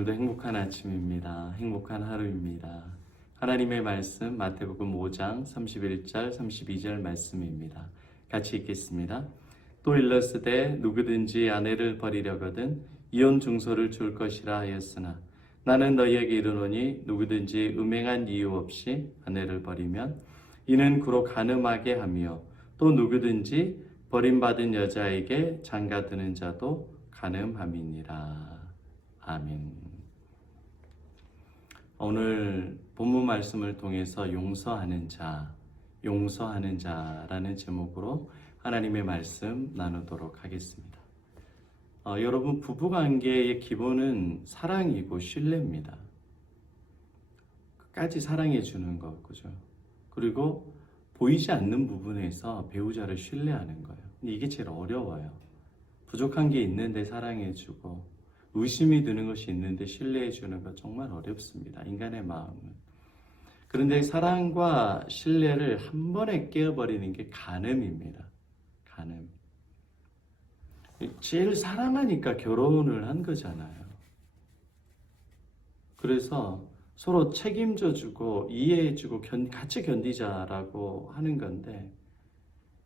오늘도 행복한 아침입니다. 행복한 하루입니다. 하나님의 말씀 마태복음 5장 31절 32절 말씀입니다. 같이 읽겠습니다. 또 일렀으되 누구든지 아내를 버리려거든 이혼 중소를 줄 것이라 하였으나 나는 너희에게 이르노니 누구든지 음행한 이유 없이 아내를 버리면 이는 그로 간음하게 하며 또 누구든지 버림받은 여자에게 장가드는 자도 간음함이니라. 아멘. 오늘 본문 말씀을 통해서 용서하는 자라는 제목으로 하나님의 말씀 나누도록 하겠습니다. 여러분, 부부관계의 기본은 사랑이고 신뢰입니다. 끝까지 사랑해 주는 것, 그죠? 그리고 보이지 않는 부분에서 배우자를 신뢰하는 거예요. 이게 제일 어려워요. 부족한 게 있는데 사랑해 주고 의심이 드는 것이 있는데 신뢰해 주는 것 정말 어렵습니다. 인간의 마음은. 그런데 사랑과 신뢰를 한 번에 깨어버리는 게 간음입니다. 간음. 제일 사랑하니까 결혼을 한 거잖아요. 그래서 서로 책임져 주고 이해해 주고 같이 견디자라고 하는 건데,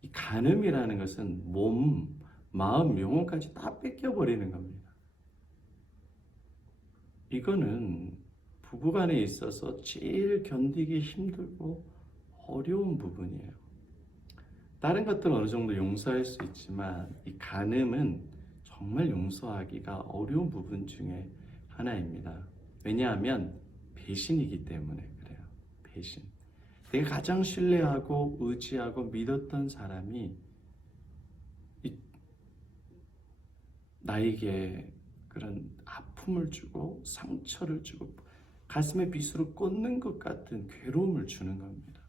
이 간음이라는 것은 몸, 마음, 영혼까지 다 뺏겨버리는 겁니다. 이거는 부부간에 있어서 제일 견디기 힘들고 어려운 부분이에요. 다른 것들은 어느 정도 용서할 수 있지만 이 간음은 정말 용서하기가 어려운 부분 중에 하나입니다. 왜냐하면 배신이기 때문에 그래요. 배신. 내가 가장 신뢰하고 의지하고 믿었던 사람이 나에게 그런 아픔을 주고 상처를 주고 가슴에 빗으로 꽂는 것 같은 괴로움을 주는 겁니다.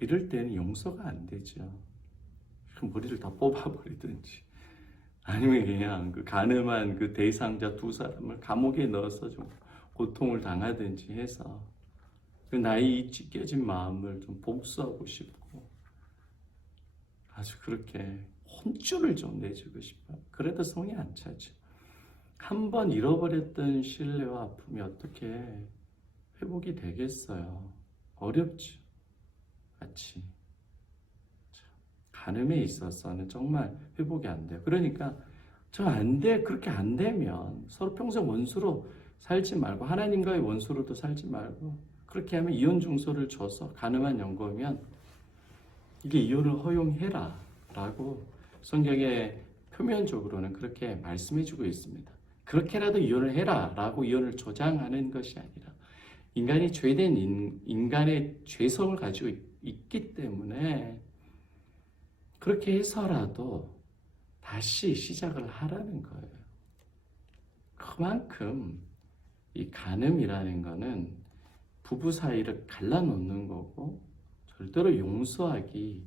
이럴 때는 용서가 안 되죠. 머리를 다 뽑아버리든지 아니면 그냥 그 가늠한 그 대상자 두 사람을 감옥에 넣어서 좀 고통을 당하든지 해서 그 나의 찢겨진 마음을 좀 복수하고 싶고 아주 그렇게 혼쭐을 좀 내주고 싶어요. 그래도 성이 안 차죠. 한 번 잃어버렸던 신뢰와 아픔이 어떻게 회복이 되겠어요? 어렵죠. 같이. 간음에 있어서는 정말 회복이 안 돼요. 그러니까 그렇게 안 되면 서로 평생 원수로 살지 말고 하나님과의 원수로도 살지 말고 그렇게 하면 이혼 중소를 줘서 간음한 영거면 이게 이혼을 허용해라 라고 성경에 표면적으로는 그렇게 말씀해주고 있습니다. 그렇게라도 이혼을 해라 라고 이혼을 조장하는 것이 아니라 인간이 죄된 인간의 죄성을 가지고 있기 때문에 그렇게 해서라도 다시 시작을 하라는 거예요. 그만큼 이 간음이라는 거는 부부 사이를 갈라놓는 거고 절대로 용서하기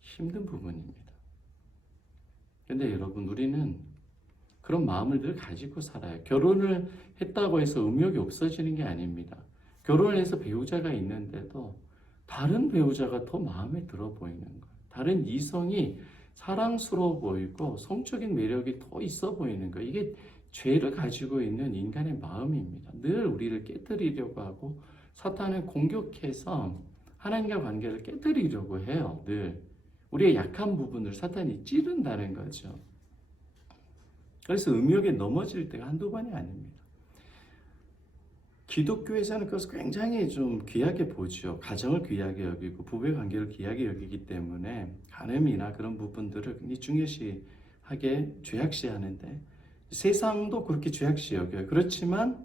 힘든 부분입니다. 그런데 여러분, 우리는 그런 마음을 늘 가지고 살아요. 결혼을 했다고 해서 의욕이 없어지는 게 아닙니다. 결혼을 해서 배우자가 있는데도 다른 배우자가 더 마음에 들어 보이는 거예요. 다른 이성이 사랑스러워 보이고 성적인 매력이 더 있어 보이는 거예요. 이게 죄를 가지고 있는 인간의 마음입니다. 늘 우리를 깨뜨리려고 하고 사탄을 공격해서 하나님과 관계를 깨뜨리려고 해요. 늘 우리의 약한 부분을 사탄이 찌른다는 거죠. 그래서 음욕에 넘어질 때가 한두 번이 아닙니다. 기독교에서는 그것을 굉장히 좀 귀하게 보죠. 가정을 귀하게 여기고 부부의 관계를 귀하게 여기기 때문에 간음이나 그런 부분들을 굉장히 중요시하게 죄악시하는데 세상도 그렇게 죄악시 여겨요. 그렇지만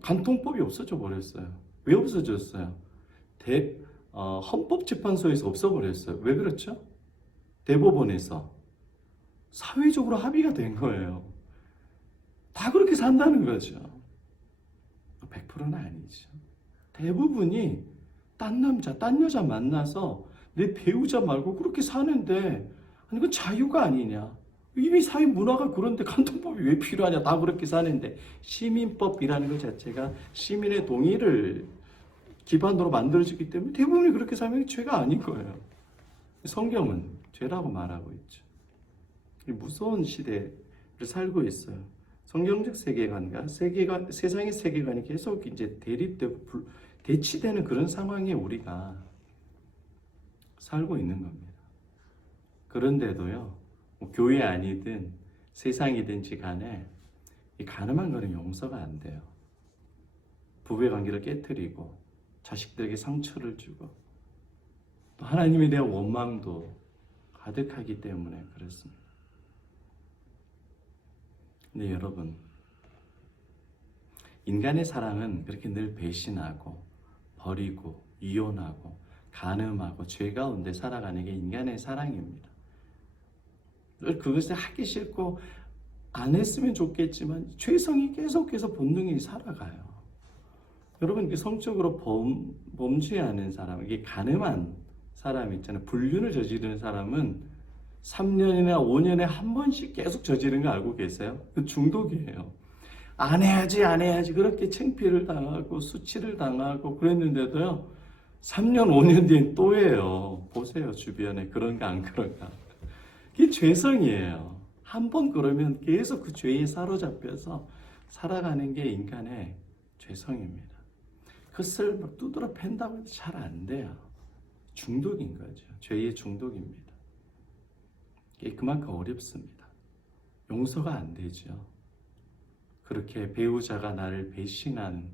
간통법이 없어져 버렸어요. 왜 없어졌어요? 헌법재판소에서 없어버렸어요. 왜 그렇죠? 대법원에서 사회적으로 합의가 된 거예요. 다 그렇게 산다는 거죠. 100%는 아니죠. 대부분이 딴 남자, 딴 여자 만나서 내 배우자 말고 그렇게 사는데 아니 그건 자유가 아니냐. 이미 사회 문화가 그런데 간통법이 왜 필요하냐. 다 그렇게 사는데 시민법이라는 것 자체가 시민의 동의를 기반으로 만들어지기 때문에 대부분이 그렇게 살면 죄가 아닌 거예요. 성경은 죄라고 말하고 있죠. 무서운 시대 살고 있어요. 성경적 세계관과 세상의 세계관이 계속 이제 대립되고 대치되는 그런 상황에 우리가 살고 있는 겁니다. 그런데도요, 뭐 교회 아니든 세상이든지 간에 이 가늠한 거는 용서가 안 돼요. 부부의 관계를 깨뜨리고 자식들에게 상처를 주고 또 하나님에 대한 원망도 가득하기 때문에 그렇습니다. 근데 여러분, 인간의 사랑은 그렇게 늘 배신하고 버리고 이혼하고 간음하고 죄 가운데 살아가는 게 인간의 사랑입니다. 늘 그것을 하기 싫고 안 했으면 좋겠지만 죄성이 계속해서 본능이 살아가요. 여러분, 성적으로 범죄하는 사람, 이게 간음한 사람 있잖아요. 불륜을 저지르는 사람은 3년이나 5년에 한 번씩 계속 저지르는 거 알고 계세요? 그 중독이에요. 안 해야지 그렇게 창피를 당하고 수치를 당하고 그랬는데도요, 3년 5년 뒤엔 또 해요. 보세요, 주변에 그런가 안 그런가. 그게 죄성이에요. 한 번 그러면 계속 그 죄에 사로잡혀서 살아가는 게 인간의 죄성입니다. 그것을 막 두드러 팬다고 해도 잘 안 돼요. 중독인 거죠. 죄의 중독입니다. 이게 그만큼 어렵습니다. 용서가 안 되죠. 그렇게 배우자가 나를 배신한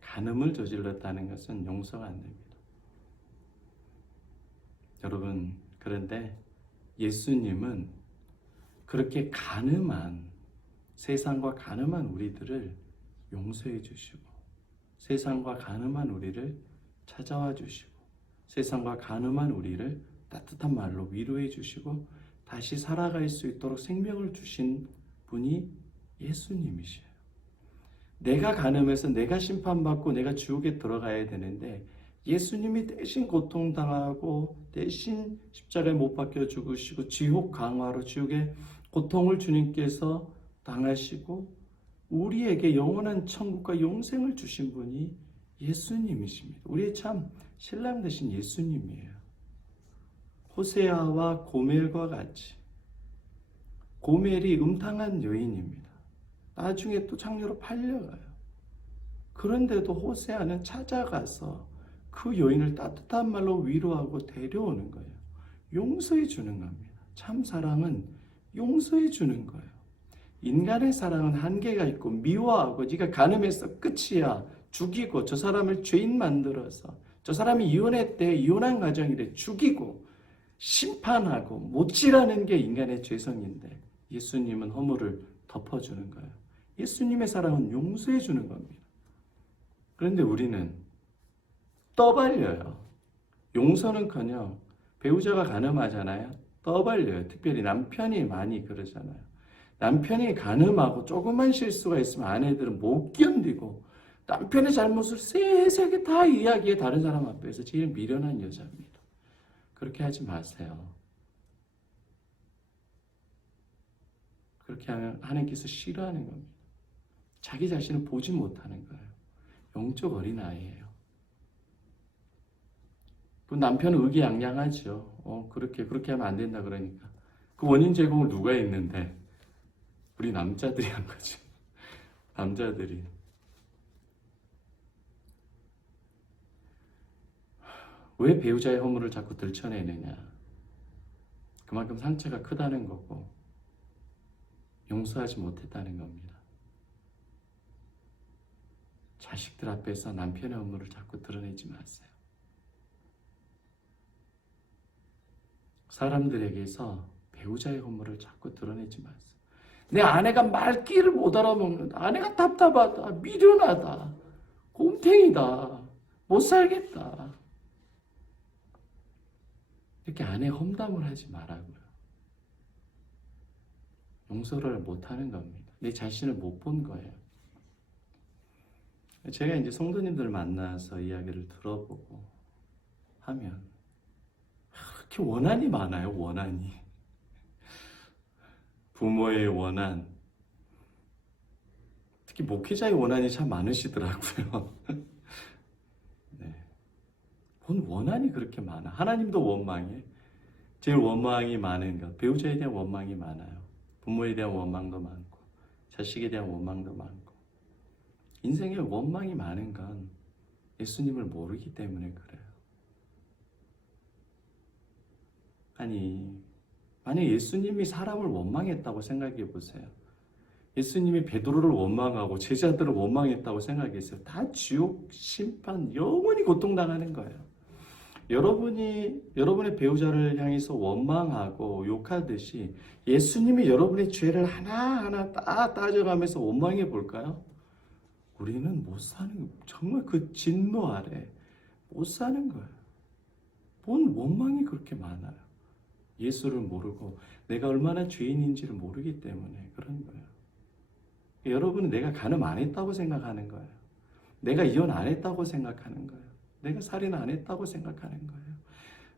간음을 저질렀다는 것은 용서가 안 됩니다. 여러분, 그런데 예수님은 그렇게 간음한, 세상과 간음한 우리들을 용서해 주시고, 세상과 간음한 우리를 찾아와 주시고, 세상과 간음한 우리를 따뜻한 말로 위로해 주시고 다시 살아갈 수 있도록 생명을 주신 분이 예수님이셔요. 내가 간음해서 내가 심판받고 내가 지옥에 들어가야 되는데 예수님이 대신 고통당하고 대신 십자가에 못 박혀 죽으시고 지옥 강화로 지옥에 고통을 주님께서 당하시고 우리에게 영원한 천국과 영생을 주신 분이 예수님이십니다. 우리의 참 신랑 되신 예수님이에요. 호세아와 고멜과 같이 고멜이 음탕한 여인입니다. 나중에 또 장녀로 팔려가요. 그런데도 호세아는 찾아가서 그 여인을 따뜻한 말로 위로하고 데려오는 거예요. 용서해 주는 겁니다. 참 사랑은 용서해 주는 거예요. 인간의 사랑은 한계가 있고 미워하고 네가 간음해서 끝이야. 죽이고 저 사람을 죄인 만들어서 저 사람이 이혼했대. 이혼한 가정이래. 죽이고 심판하고 못지라는 게 인간의 죄성인데 예수님은 허물을 덮어주는 거예요. 예수님의 사랑은 용서해 주는 겁니다. 그런데 우리는 떠벌려요. 용서는커녕 배우자가 간음하잖아요. 떠벌려요. 특별히 남편이 많이 그러잖아요. 남편이 간음하고 조그만 실수가 있으면 아내들은 못 견디고 남편의 잘못을 세세하게 다 이야기해 다른 사람 앞에서 제일 미련한 여자입니다. 그렇게 하지 마세요. 그렇게 하면 하나님께서 싫어하는 겁니다. 자기 자신을 보지 못하는 거예요. 영적 어린아이예요. 그 남편은 의기양양하죠. 그렇게 하면 안 된다 그러니까. 그 원인 제공을 누가 했는데? 우리 남자들이 한 거죠. 남자들이. 왜 배우자의 허물을 자꾸 들춰내느냐? 그만큼 상처가 크다는 거고 용서하지 못했다는 겁니다. 자식들 앞에서 남편의 허물을 자꾸 드러내지 마세요. 사람들에게서 배우자의 허물을 자꾸 드러내지 마세요. 내 아내가 말귀를 못 알아먹는다. 아내가 답답하다. 미련하다. 곰탱이다. 못 살겠다. 이렇게 아내 험담을 하지 말라고요. 용서를 못하는 겁니다. 내 자신을 못 본 거예요. 제가 이제 성도님들 만나서 이야기를 들어보고 하면 그렇게 원한이 많아요. 원한이. 부모의 원한, 특히 목회자의 원한이 참 많으시더라고요. 네. 뭔 원한이 그렇게 많아? 하나님도 원망해. 제일 원망이 많은 것, 배우자에 대한 원망이 많아요. 부모에 대한 원망도 많고. 자식에 대한 원망도 많고. 인생에 원망이 많은 건 예수님을 모르기 때문에 그래요. 아니, 만약 예수님이 사람을 원망했다고 생각해 보세요. 예수님이 베드로를 원망하고 제자들을 원망했다고 생각했어요. 다 지옥, 심판, 영원히 고통당하는 거예요. 여러분의 배우자를 향해서 원망하고 욕하듯이 예수님이 여러분의 죄를 하나하나 따져가면서 원망해 볼까요? 우리는 못 사는, 정말 그 진노 아래 못 사는 거예요. 뭔 원망이 그렇게 많아요. 예수를 모르고 내가 얼마나 죄인인지를 모르기 때문에 그런 거예요. 여러분은 내가 간음 안 했다고 생각하는 거예요. 내가 이혼 안 했다고 생각하는 거예요. 내가 살인 안 했다고 생각하는 거예요.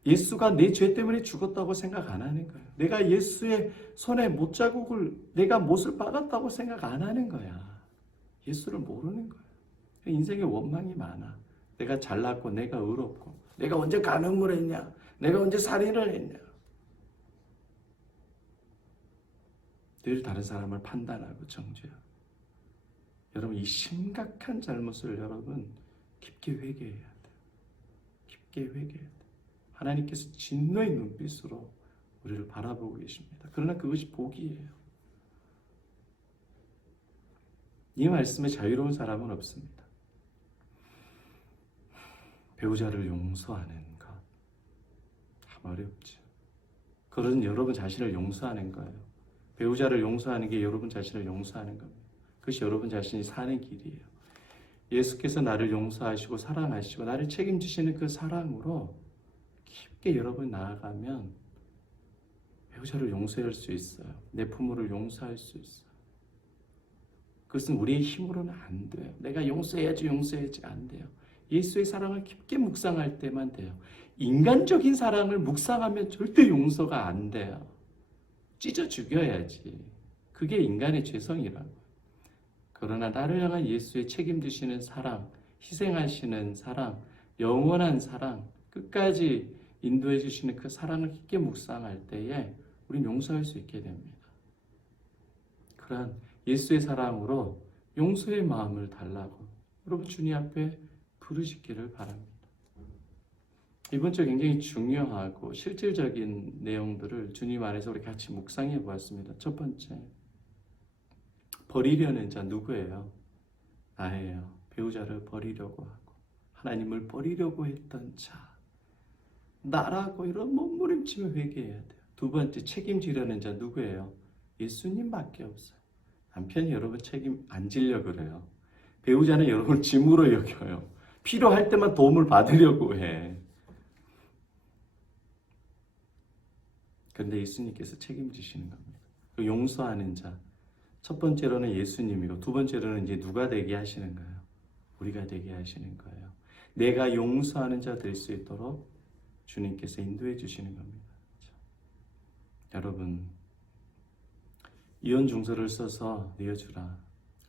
예수가 내 죄 때문에 죽었다고 생각 안 하는 거예요. 내가 예수의 손에 못자국을, 내가 못을 박았다고 생각 안 하는 거야. 예수를 모르는 거예요. 인생에 원망이 많아. 내가 잘났고 내가 의롭고 내가 언제 간음을 했냐, 내가 언제 살인을 했냐. 늘 다른 사람을 판단하고 정죄하고. 여러분, 이 심각한 잘못을 여러분 깊게 회개해야 돼요. 깊게 회개해야 돼요. 하나님께서 진노의 눈빛으로 우리를 바라보고 계십니다. 그러나 그것이 복이에요. 이 말씀에 자유로운 사람은 없습니다. 배우자를 용서하는 것 참 어렵죠. 그런 여러분 자신을 용서하는 거예요. 배우자를 용서하는 게 여러분 자신을 용서하는 겁니다. 그것이 여러분 자신이 사는 길이에요. 예수께서 나를 용서하시고 사랑하시고 나를 책임지시는 그 사랑으로 깊게 여러분 나아가면 배우자를 용서할 수 있어요. 내 부모를 용서할 수 있어요. 그것은 우리의 힘으로는 안 돼요. 내가 용서해야지 안 돼요. 예수의 사랑을 깊게 묵상할 때만 돼요. 인간적인 사랑을 묵상하면 절대 용서가 안 돼요. 찢어 죽여야지. 그게 인간의 죄성이라고. 그러나 나를 향한 예수의 책임지시는 사랑, 희생하시는 사랑, 영원한 사랑, 끝까지 인도해 주시는 그 사랑을 깊게 묵상할 때에 우린 용서할 수 있게 됩니다. 그러한 예수의 사랑으로 용서의 마음을 달라고 여러분 주님 앞에 부르짖기를 바랍니다. 이번 주 굉장히 중요하고 실질적인 내용들을 주님 안에서 우리 같이 묵상해 보았습니다. 첫 번째, 버리려는 자 누구예요? 나예요. 배우자를 버리려고 하고 하나님을 버리려고 했던 자, 나라고 이런 몸부림치며 회개해야 돼요. 두 번째, 책임지려는 자 누구예요? 예수님밖에 없어요. 남편이 여러분 책임 안 지려 그래요. 배우자는 여러분을 짐으로 여겨요. 필요할 때만 도움을 받으려고 해. 그런데 예수님께서 책임지시는 겁니다. 용서하는 자, 첫 번째로는 예수님이고 두 번째로는 이제 누가 되게 하시는 거예요? 우리가 되게 하시는 거예요. 내가 용서하는 자 될 수 있도록 주님께서 인도해 주시는 겁니다. 여러분, 이혼 중서를 써서 내어주라.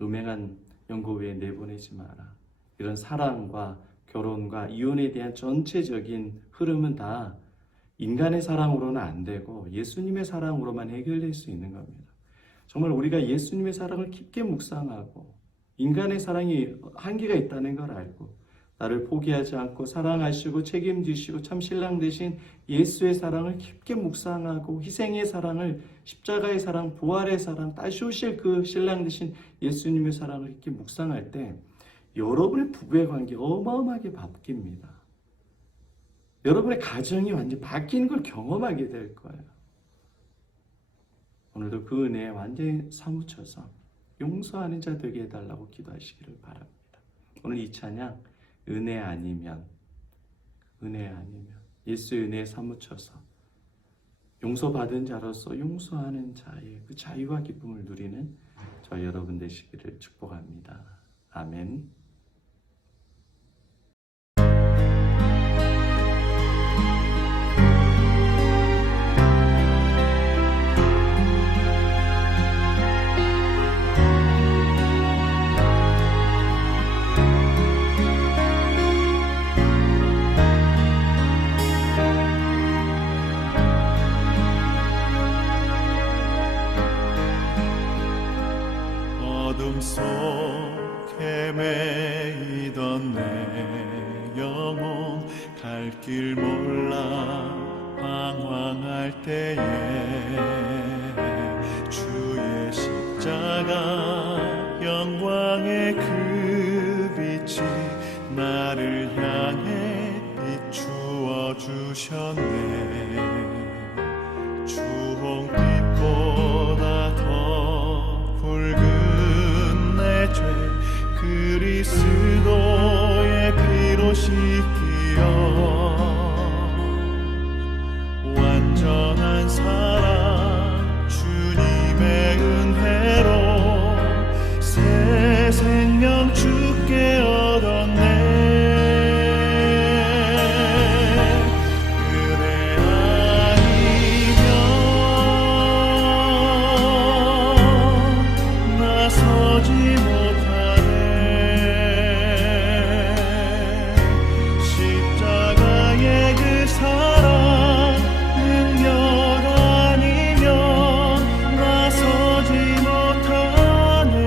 음행한 연고외에 내보내지 마라. 이런 사랑과 결혼과 이혼에 대한 전체적인 흐름은 다 인간의 사랑으로는 안 되고 예수님의 사랑으로만 해결될 수 있는 겁니다. 정말 우리가 예수님의 사랑을 깊게 묵상하고 인간의 사랑이 한계가 있다는 걸 알고 나를 포기하지 않고 사랑하시고 책임지시고 참 신랑 되신 예수의 사랑을 깊게 묵상하고 희생의 사랑을, 십자가의 사랑, 부활의 사랑, 다시 오실 그 신랑 되신 예수님의 사랑을 깊게 묵상할 때 여러분의 부부의 관계 어마어마하게 바뀝니다. 여러분의 가정이 완전히 바뀌는 걸 경험하게 될 거예요. 오늘도 그 은혜에 완전히 사무쳐서 용서하는 자 되게 해달라고 기도하시기를 바랍니다. 오늘 이 찬양 은혜 아니면 예수의 은혜에 사무쳐서 용서받은 자로서 용서하는 자의 그 자유와 기쁨을 누리는 저와 여러분 되시기를 축복합니다. 아멘. 멸망할 때에 주의 십자가 영광의 그 빛이 나를 향해 비추어 주셨네. 주홍빛보다 더 붉은 내 죄 그리스도의 피로 씻기어 완전한 사랑 주님의 은혜로 새 생명 주께 얻었네. 그대 아니면 나서지 못하네. 십자가의 그 사랑 능력 아니면 나서지 못하네.